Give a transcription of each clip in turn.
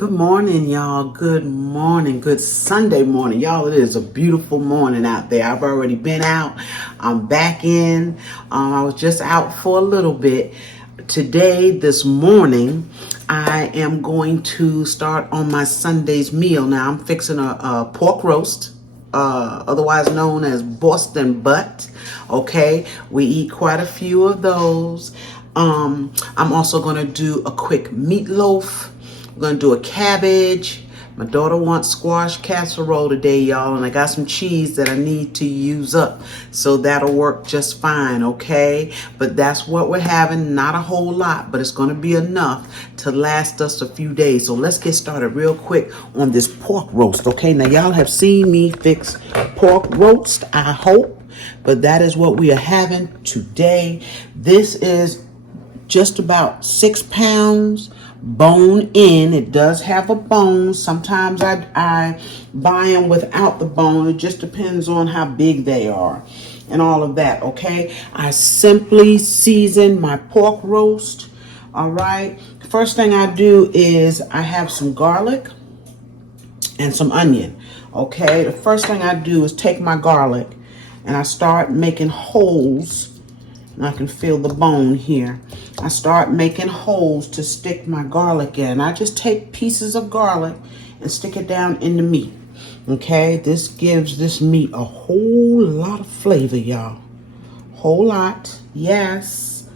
Good morning, y'all. Good morning. Good Sunday morning. Y'all, it is a beautiful morning out there. I've already been out. I'm back in. I was just out for a little bit. Today, this morning, I am going to start on my Sunday's meal. Now, I'm fixing a pork roast, otherwise known as Boston butt. Okay, we eat quite a few of those. I'm also going to do a quick meatloaf. I'm going to do a cabbage. My daughter wants squash casserole today, y'all, and I got some cheese that I need to use up, so that'll work just fine, okay? But that's what we're having. Not a whole lot, but it's going to be enough to last us a few days. So let's get started real quick on this pork roast, okay? Now, y'all have seen me fix pork roast, I hope, but that is what we are having today. This is just about 6 pounds. Bone in. It does have a bone. Sometimes I buy them without the bone. It just depends on how big they are and all of that, okay? I simply season my pork roast, all right? First thing I do is I have some garlic and some onion, okay? The first thing I do is take my garlic and I start making holes. I can feel the bone here. I start making holes to stick my garlic in. I just take pieces of garlic and stick it down in the meat. Okay, this gives this meat a whole lot of flavor, y'all. Whole lot, yes.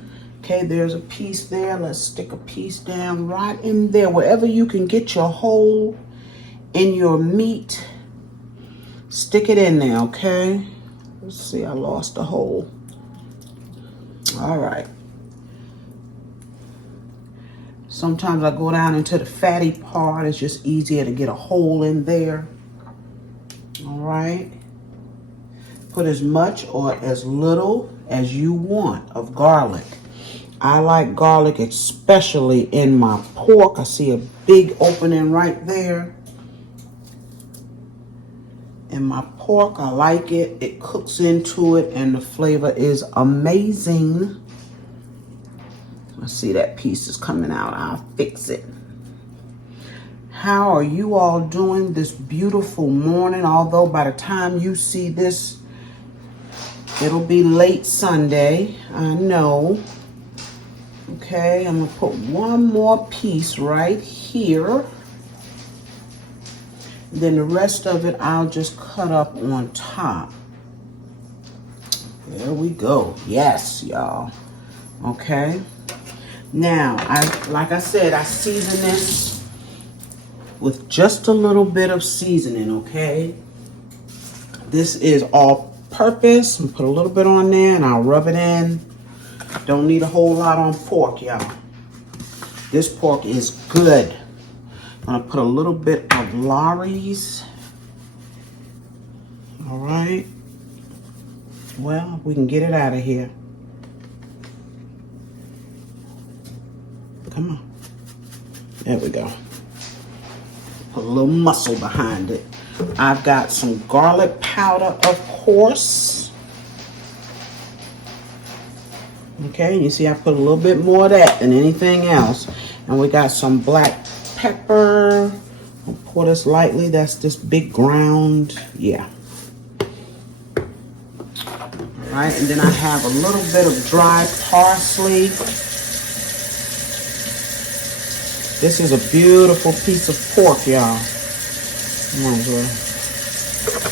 Okay, there's a piece there. Let's stick a piece down right in there. Wherever you can get your hole in your meat, stick it in there, okay? Let's see, I lost a hole. All right. Sometimes I go down into the fatty part. It's just easier to get a hole in there. All right. Put as much or as little as you want of garlic. I like garlic especially in my pork. I see a big opening right there. In my pork, I like it. It cooks into it and the flavor is amazing. I see that piece is coming out. I'll fix it. How are you all doing this beautiful morning? Although by the time you see this, it'll be late Sunday. I know. Okay, I'm going to put one more piece right here. Then the rest of it, I'll just cut up on top. There we go. Yes, y'all. Okay. Now, like I said, I season this with just a little bit of seasoning, okay? This is all purpose. And put a little bit on there and I'll rub it in. Don't need a whole lot on pork, y'all. This pork is good. I'm gonna put a little bit of Lawry's. All right. Well, we can get it out of here. Come on. There we go. Put a little muscle behind it. I've got some garlic powder, of course. Okay, you see I put a little bit more of that than anything else. And we got some black pepper. I'll pour this lightly. That's this big ground. Yeah. All right, and then I have a little bit of dry parsley. This is a beautiful piece of pork, y'all. Might as well.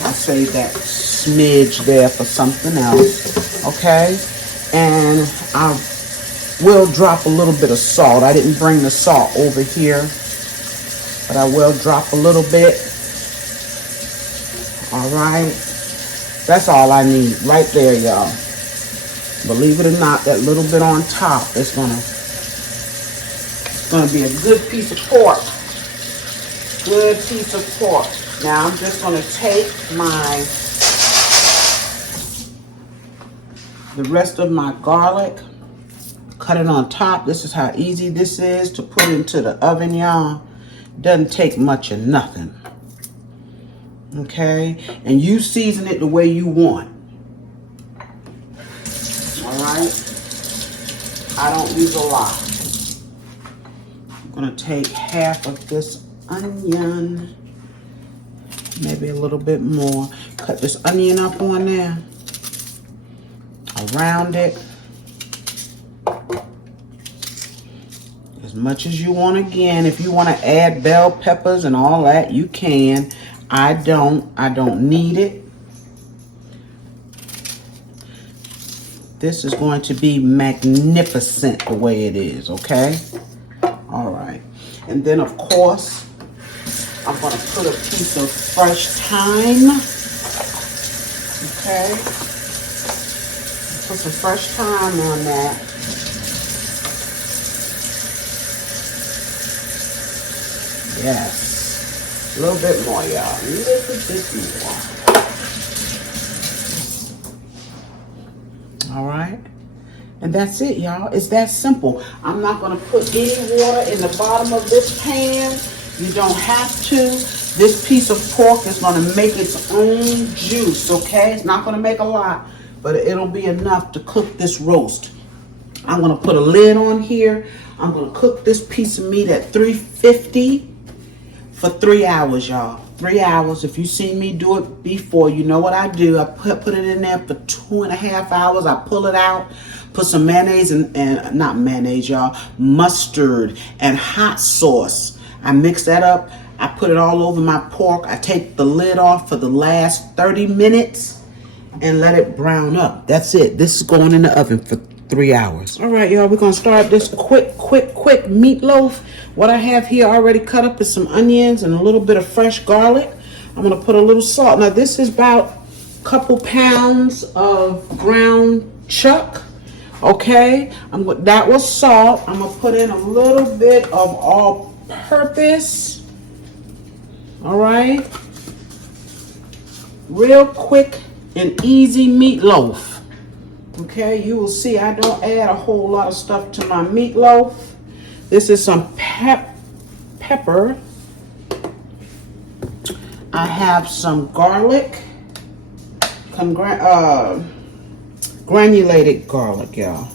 I'll save that smidge there for something else. Okay, and I will drop a little bit of salt. I didn't bring the salt over here, but I will drop a little bit. All right. That's all I need right there, y'all. Believe it or not, that little bit on top is gonna be a good piece of pork. Good piece of pork. Now I'm just gonna take the rest of my garlic, cut it on top. This is how easy this is to put into the oven, y'all. Doesn't take much of nothing. Okay, and you season it the way you want. All right, I don't use a lot. I'm gonna take half of this onion. Maybe a little bit more. Cut this onion up on there. Around it. As much as you want. Again, if you want to add bell peppers and all that, you can. I don't need it. This is going to be magnificent the way it is, okay? All right. And then, of course, I'm going to put a piece of fresh thyme. Okay. Put some fresh thyme on that. Yes. A little bit more, y'all. A little bit more. All right. And that's it, y'all. It's that simple. I'm not going to put any water in the bottom of this pan. You don't have to. This piece of pork is going to make its own juice, okay? It's not going to make a lot, but it'll be enough to cook this roast. I'm going to put a lid on here. I'm going to cook this piece of meat at 350 for 3 hours, y'all. 3 hours. If you see me do it before, you know what I do. I put it in there for 2.5 hours. I pull it out, put some mayonnaise and not mayonnaise, y'all, mustard and hot sauce. I mix that up. I put it all over my pork. I take the lid off for the last 30 minutes and let it brown up. That's it. This is going in the oven for 3 hours. All right, y'all, we're going to start this quick meatloaf. What I have here already cut up is some onions and a little bit of fresh garlic. I'm going to put a little salt. Now, this is about a couple pounds of ground chuck. Okay, that was salt. I'm going to put in a little bit of all-purpose. All right. Real quick and easy meatloaf. Okay, you will see I don't add a whole lot of stuff to my meatloaf. This is some pepper. I have some garlic, granulated garlic, y'all.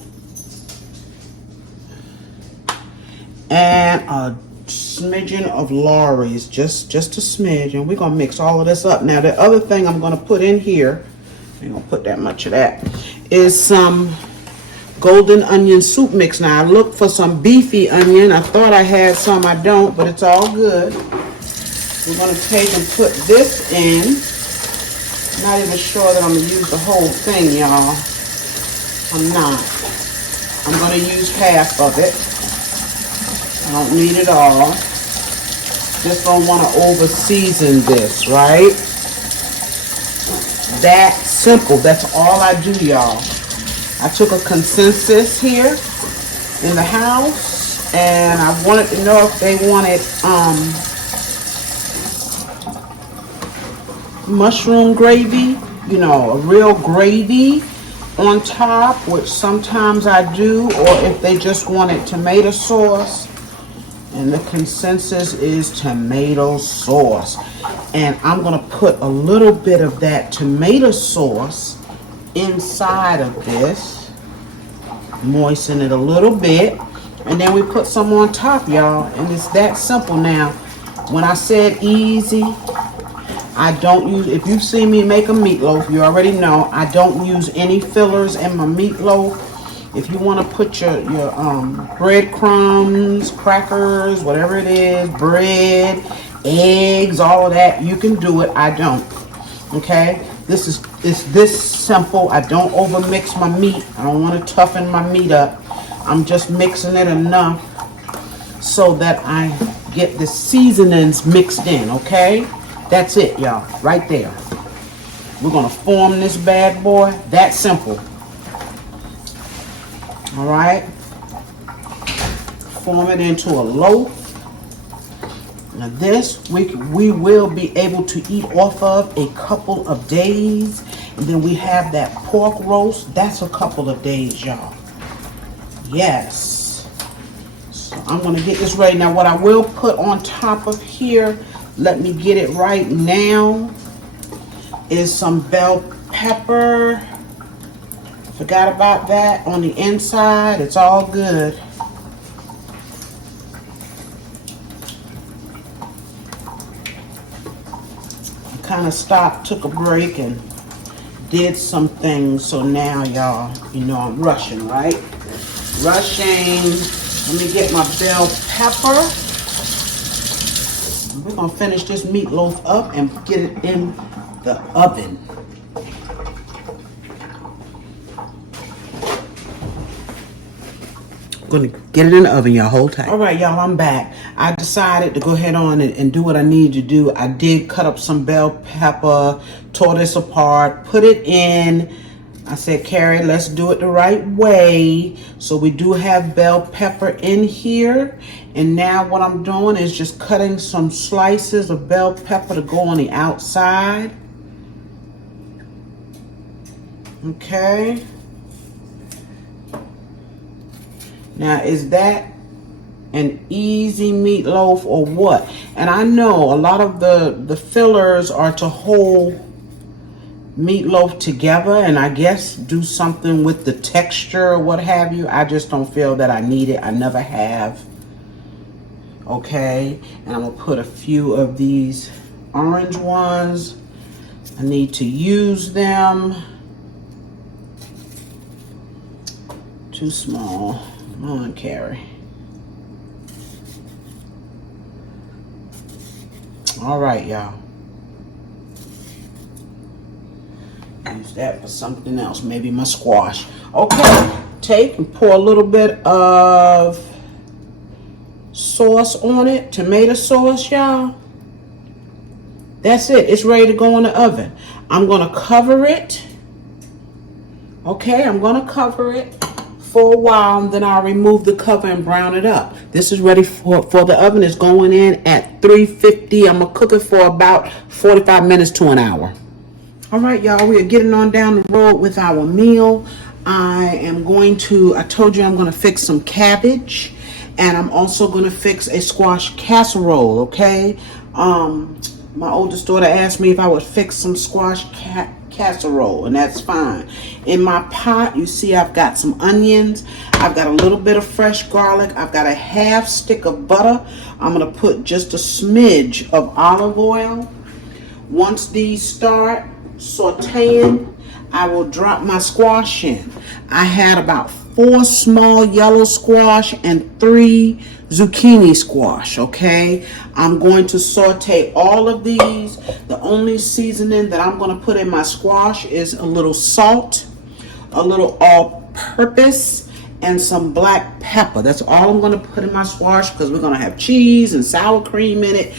And a smidgen of Lawry's, just a smidge, and we're gonna mix all of this up. Now, the other thing I'm gonna put in here, I ain't gonna put that much of that, is some golden onion soup mix. Now, I looked for some beefy onion. I thought I had some. I don't, but it's all good. We're going to take and put this in. Not even sure that I'm going to use the whole thing, y'all. I'm not. I'm going to use half of it. I don't need it all. Just don't want to over-season this, right? That simple. That's all I do, y'all. I took a consensus here in the house, and I wanted to know if they wanted mushroom gravy, you know, a real gravy on top, which sometimes I do, or if they just wanted tomato sauce. And the consensus is tomato sauce. And I'm going to put a little bit of that tomato sauce inside of this, moisten it a little bit, and then we put some on top, y'all. And it's that simple. Now, when I said easy, I don't use, if you see me make a meatloaf, you already know I don't use any fillers in my meatloaf. If you want to put your breadcrumbs, crackers, whatever it is, bread, eggs, all of that, you can do it. I don't. Okay? It's this simple. I don't overmix my meat. I don't want to toughen my meat up. I'm just mixing it enough so that I get the seasonings mixed in, okay? That's it, y'all, right there. We're going to form this bad boy. That simple. All right? Form it into a loaf. Now this, we will be able to eat off of a couple of days. And then we have that pork roast. That's a couple of days, y'all. Yes. So I'm going to get this ready. Now what I will put on top of here, let me get it right now, is some bell pepper. Forgot about that on the inside. It's all good. kind of stopped, took a break, and did some things. So now, y'all, you know I'm rushing, right? Rushing. Let me get my bell pepper. We're going to finish this meatloaf up and get it in the oven. I'm going to get it in the oven, y'all. Hold tight. All right, y'all, I'm back. I decided to go ahead on and do what I need to do. I did cut up some bell pepper, tore this apart, put it in. I said, Carrie, let's do it the right way. So we do have bell pepper in here. And now what I'm doing is just cutting some slices of bell pepper to go on the outside. Okay. Now, is that an easy meatloaf or what? And I know a lot of the fillers are to hold meatloaf together and I guess do something with the texture or what have you. I just don't feel that I need it. I never have. Okay, and I'm gonna put a few of these orange ones. I need to use them. Too small. Come on, Carrie. All right, y'all. Use that for something else, maybe my squash. Okay, take and pour a little bit of sauce on it, tomato sauce, y'all. That's it. It's ready to go in the oven. I'm going to cover it. Okay, I'm going to cover it for a while, and then I'll remove the cover and brown it up. This is ready for the oven. It's going in at 350. I'm going to cook it for about 45 minutes to an hour. All right, y'all, we are getting on down the road with our meal. I told you I'm going to fix some cabbage, and I'm also going to fix a squash casserole, okay? My oldest daughter asked me if I would fix some squash casserole, and that's fine. In my pot, you see I've got some onions. I've got a little bit of fresh garlic. I've got a half stick of butter. I'm going to put just a smidge of olive oil. Once these start sauteing, I will drop my squash in. I had about 4 small yellow squash and 3 zucchini squash, okay? I'm going to saute all of these. The only seasoning that I'm going to put in my squash is a little salt, a little all-purpose, and some black pepper. That's all I'm going to put in my squash because we're going to have cheese and sour cream in it,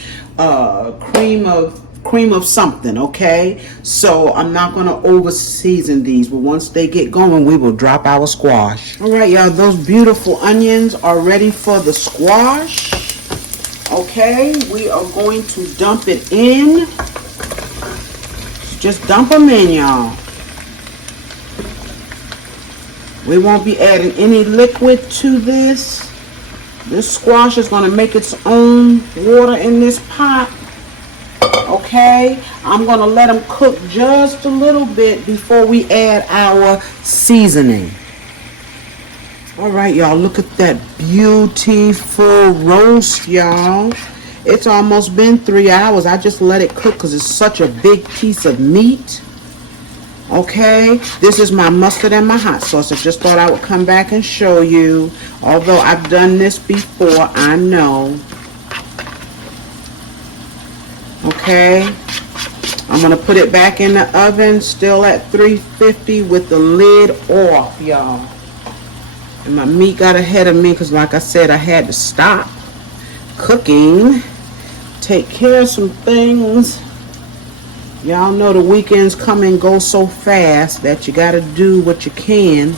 cream of something, okay? So I'm not going to over season these, but once they get going, we will drop our squash. All right, y'all, those beautiful onions are ready for the squash. Okay, we are going to dump it in. Just dump them in, y'all. We won't be adding any liquid to this. This squash is going to make its own water in this pot. Okay, I'm going to let them cook just a little bit before we add our seasoning. All right, y'all, look at that beautiful roast, y'all. It's almost been 3 hours. I just let it cook because it's such a big piece of meat. Okay, this is my mustard and my hot sauce. I just thought I would come back and show you. Although I've done this before, I know. Okay, I'm going to put it back in the oven, still at 350 with the lid off, y'all. And my meat got ahead of me because, like I said, I had to stop cooking, take care of some things. Y'all know the weekends come and go so fast that you got to do what you can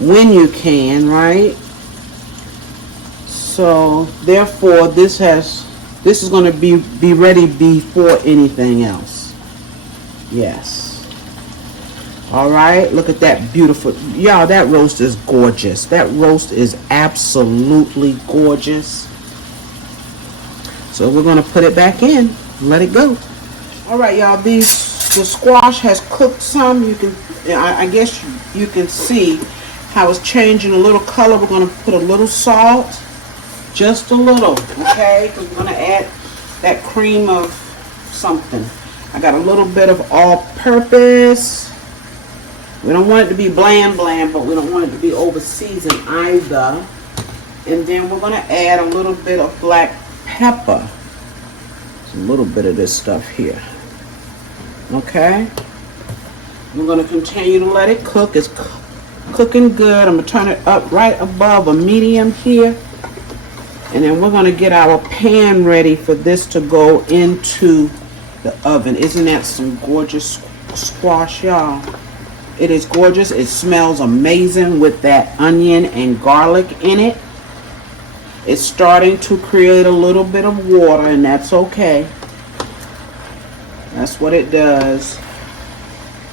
when you can, right? So, therefore, this is going to be ready before anything else. Yes. All right. Look at that beautiful. Y'all, that roast is gorgeous. That roast is absolutely gorgeous. So we're going to put it back in and let it go. All right, y'all. The squash has cooked some. You can, I guess you can see how it's changing a little color. We're going to put a little salt. Just a little, okay? Because we're going to add that cream of something. I got a little bit of all-purpose. We don't want it to be bland, but we don't want it to be over-seasoned either. And then we're going to add a little bit of black pepper. A little bit of this stuff here. Okay? We're going to continue to let it cook. It's cooking good. I'm going to turn it up right above a medium here. And then we're going to get our pan ready for this to go into the oven. Isn't that some gorgeous squash, y'all? It is gorgeous. It smells amazing with that onion and garlic in it. It's starting to create a little bit of water, and that's okay. That's what it does.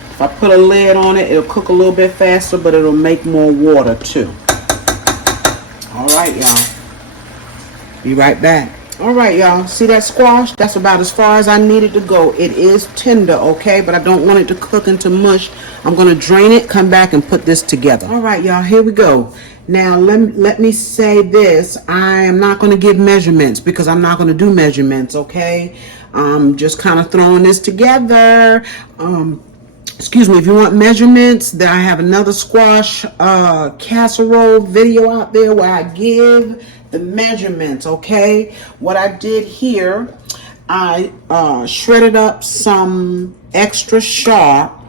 If I put a lid on it, it'll cook a little bit faster, but it'll make more water too. All right, y'all. Be right back. All right, y'all. See that squash? That's about as far as I need it to go. It is tender, okay? But I don't want it to cook into mush. I'm going to drain it, come back, and put this together. All right, y'all. Here we go. Now, let me say this. I am not going to give measurements because I'm not going to do measurements, okay? I'm just kind of throwing this together. Excuse me, if you want measurements, then I have another squash casserole video out there where I give the measurements, okay? What I did here, I shredded up some extra sharp,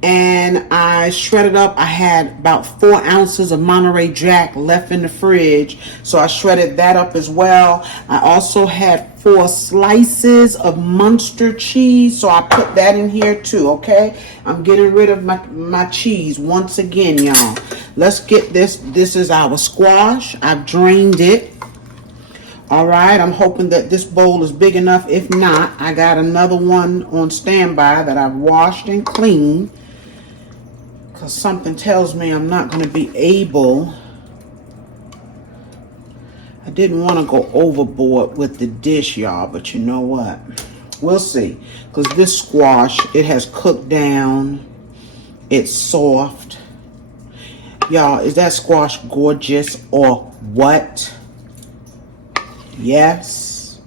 and I shredded up, I had about 4 ounces of Monterey Jack left in the fridge, so I shredded that up as well. I also had 4 slices of Munster cheese, so I put that in here too, okay? I'm getting rid of my cheese once again, y'all. Let's get this. This is our squash. I've drained it. All right, I'm hoping that this bowl is big enough. If not, I got another one on standby that I've washed and cleaned, because something tells me I'm not going to be able. I didn't want to go overboard with the dish, y'all, but you know what? We'll see, because this squash, it has cooked down. It's soft. Y'all, is that squash gorgeous or what? Yes.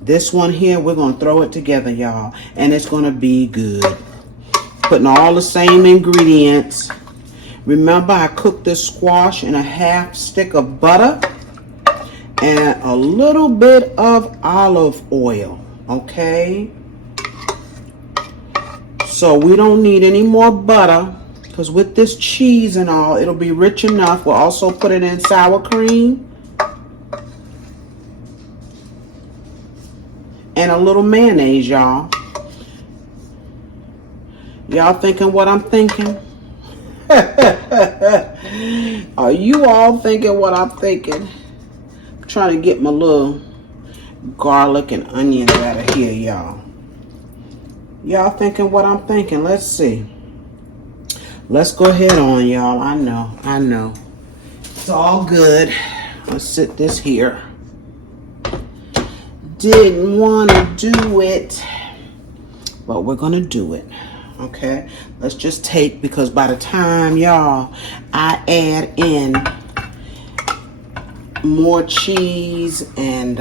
This one here, we're going to throw it together, y'all, and it's going to be good. Putting all the same ingredients. Remember, I cooked this squash in a half stick of butter and a little bit of olive oil, okay? So we don't need any more butter, because with this cheese and all, it'll be rich enough. We'll also put it in sour cream and a little mayonnaise, y'all. Y'all thinking what I'm thinking? Are you all thinking what I'm thinking? I'm trying to get my little garlic and onions out of here, y'all. Y'all thinking what I'm thinking? Let's see. Let's go ahead on, y'all. I know. It's all good. Let's sit this here. Didn't want to do it, but we're going to do it. Okay, let's just take, because by the time, y'all, I add in more cheese and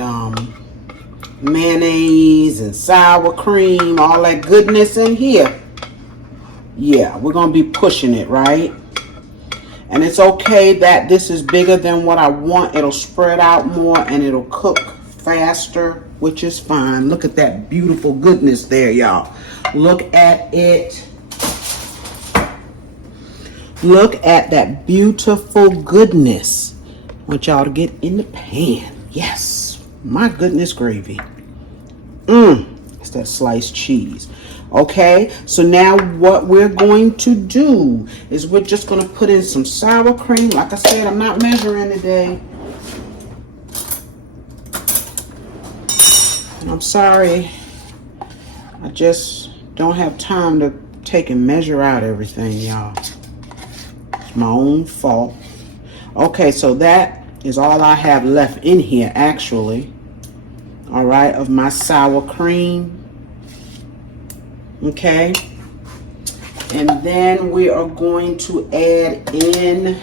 mayonnaise and sour cream, all that goodness in here, yeah, we're going to be pushing it, right? And it's okay that this is bigger than what I want. It'll spread out more and it'll cook faster, which is fine. Look at that beautiful goodness there, y'all. Look at it. Look at that beautiful goodness. I want y'all to get in the pan. Yes. My goodness gravy. It's that sliced cheese. Okay, so now what we're going to do is we're just going to put in some sour cream. Like I said, I'm not measuring today. And I'm sorry. I just don't have time to take and measure out everything, y'all. It's my own fault. Okay, so that is all I have left in here, actually. All right, of my sour cream. Okay. And then we are going to add in,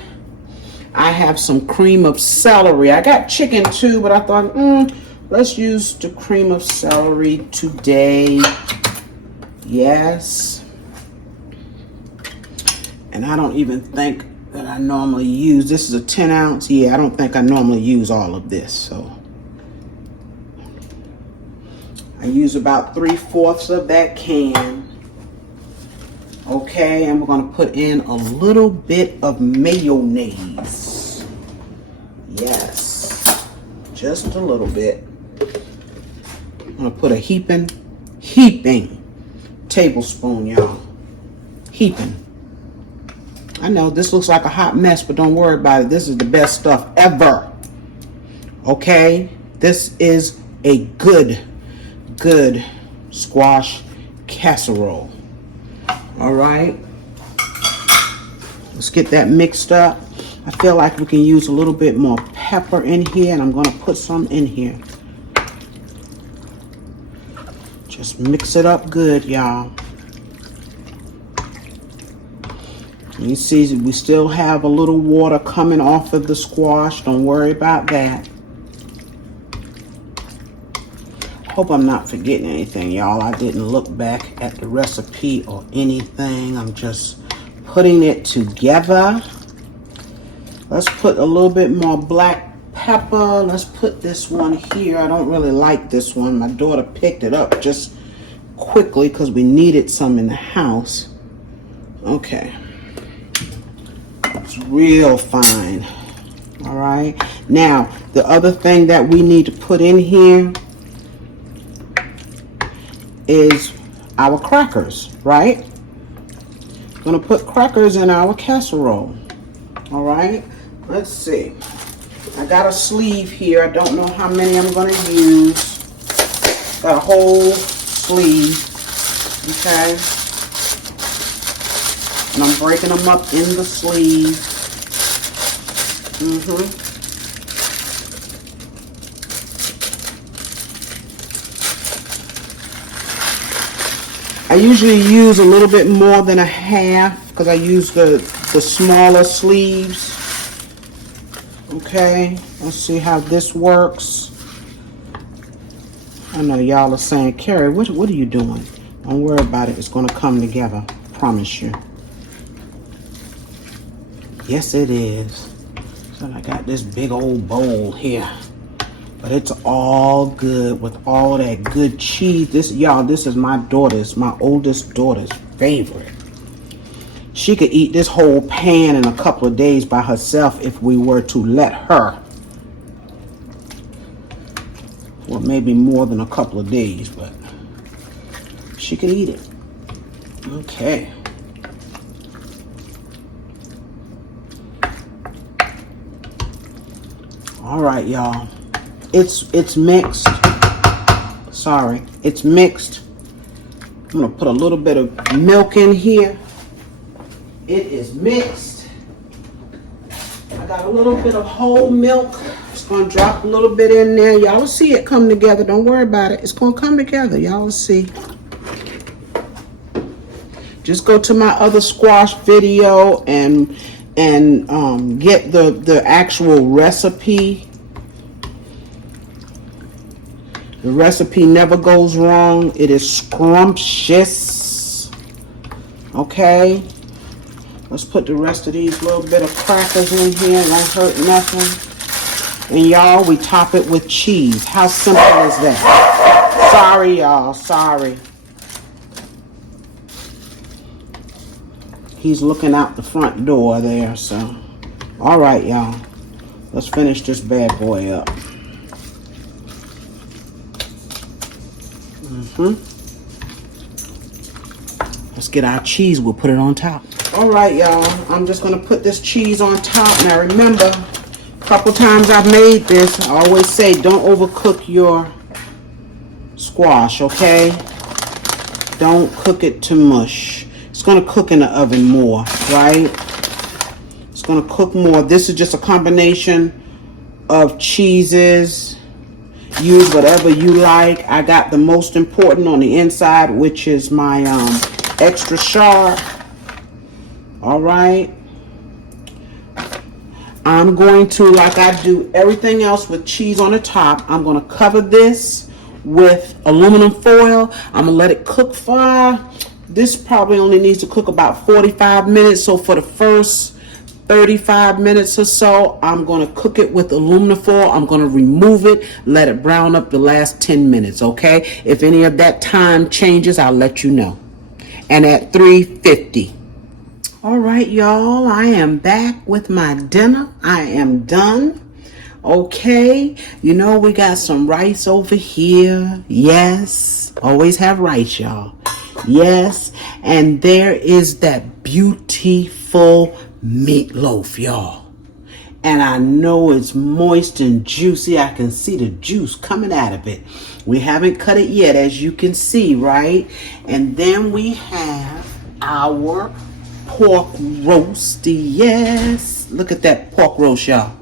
I have some cream of celery. I got chicken too, but I thought, Let's use the cream of celery today. Yes. And I don't even think that I normally use, this is a 10 ounce. Yeah, I don't think I normally use all of this. So I use about 3/4 of that can. Okay, and we're gonna put in a little bit of mayonnaise. Yes, just a little bit. I'm gonna put a heaping tablespoon, y'all. Heaping. I know this looks like a hot mess, but don't worry about it. This is the best stuff ever. Okay? This is a good squash casserole. All right? Let's get that mixed up. I feel like we can use a little bit more pepper in here, and I'm going to put some in here. Just mix it up good, y'all. You see, we still have a little water coming off of the squash. Don't worry about that. Hope I'm not forgetting anything, y'all. I didn't look back at the recipe or anything. I'm just putting it together. Let's put a little bit more black pepper. Let's put this one here. I don't really like this one. My daughter picked it up just quickly because we needed some in the house. Okay. It's real fine. All right. Now, the other thing that we need to put in here is our crackers, right? I'm gonna put crackers in our casserole. All right. Let's see. I got a sleeve here. I don't know how many I'm gonna use. Got a whole sleeve. Okay. And I'm breaking them up in the sleeve. I usually use a little bit more than a half because I use the smaller sleeves. Okay, let's see how this works. I know y'all are saying, Carrie, what are you doing? Don't worry about it. It's going to come together. I promise you. Yes, it is. So I got this big old bowl here. But it's all good with all that good cheese. This, y'all, this is my daughter's, my oldest daughter's favorite. She could eat this whole pan in a couple of days by herself if we were to let her. Well, maybe more than a couple of days, but she could eat it. Okay. All right, y'all. It's mixed. Sorry, it's mixed. I'm gonna put a little bit of milk in here. It is mixed. I got a little bit of whole milk. Just gonna drop a little bit in there. Y'all will see it come together. Don't worry about it. It's gonna come together. Y'all will see. Just go to my other squash video and get the actual recipe. The recipe never goes wrong. It is scrumptious. Okay. Let's put the rest of these little bit of crackers in here. Won't hurt nothing. And y'all, we top it with cheese. How simple is that? Sorry, y'all. Sorry. He's looking out the front door there, so. All right, y'all. Let's finish this bad boy up. Let's get our cheese. We'll put it on top. All right, y'all. I'm just going to put this cheese on top. Now, remember, a couple times I've made this. I always say don't overcook your squash, okay? Don't cook it to mush. It's going to cook in the oven more, right? It's going to cook more. This is just a combination of cheeses. Use whatever you like. I got the most important on the inside, which is my extra sharp. All right. I'm going to, like I do everything else with cheese on the top, I'm going to cover this with aluminum foil. I'm going to let it cook for, this probably only needs to cook about 45 minutes. So for the first 35 minutes or so, I'm going to cook it with aluminum foil. I'm going to remove it, let it brown up the last 10 minutes, okay? If any of that time changes, I'll let you know. And at 350. All right, y'all, I am back with my dinner. I am done. Okay, you know, we got some rice over here. Yes, always have rice, y'all. Yes, and there is that beautiful meatloaf, y'all. And I know it's moist and juicy. I can see the juice coming out of it. We haven't cut it yet, as you can see, right? And then we have our pork roasty. Yes, look at that pork roast, y'all.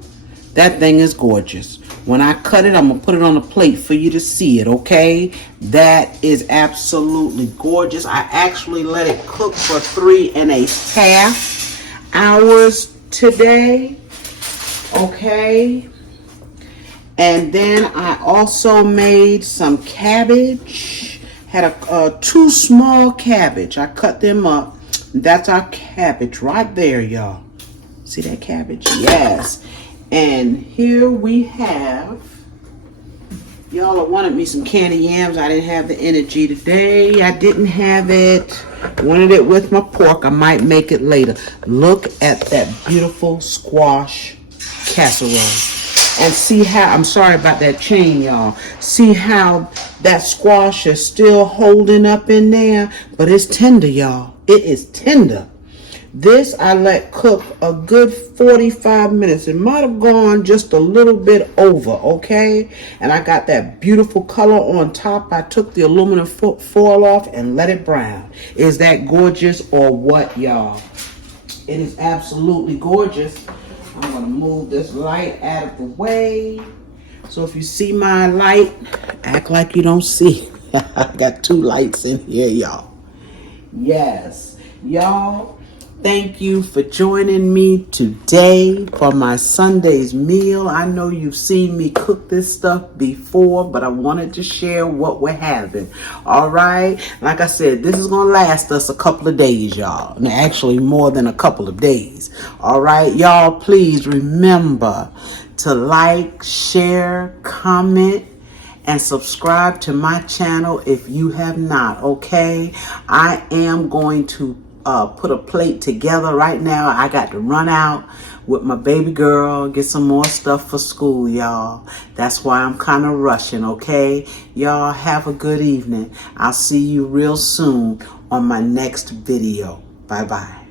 That thing is gorgeous. When I cut it, I'm going to put it on a plate for you to see it, okay? That is absolutely gorgeous. I actually let it cook for 3.5 hours today, okay? And then I also made some cabbage. Had two small cabbage. I cut them up. That's our cabbage right there, y'all. See that cabbage? Yes. And here we have, y'all wanted me some candy yams. I didn't have the energy today. I didn't have it. Wanted it with my pork. I might make it later. Look at that beautiful squash casserole. And see how, I'm sorry about that chain, y'all. See how that squash is still holding up in there? But it's tender, y'all. It is tender. This I let cook a good 45 minutes. It might have gone just a little bit over, okay? And I got that beautiful color on top. I took the aluminum foil off and let it brown. Is that gorgeous or what, y'all? It is absolutely gorgeous. I'm going to move this light out of the way. So if you see my light, act like you don't see. I got two lights in here, y'all. Yes, y'all. Thank you for joining me today for my Sunday's meal. I know you've seen me cook this stuff before, but I wanted to share what we're having. All right. Like I said, this is going to last us a couple of days, y'all. And actually more than a couple of days. All right, y'all, please remember to like, share, comment, and subscribe to my channel if you have not, okay? I am going to put a plate together right now. I got to run out with my baby girl, get some more stuff for school, y'all. That's why I'm kind of rushing, okay? Y'all have a good evening. I'll see you real soon on my next video. Bye-bye.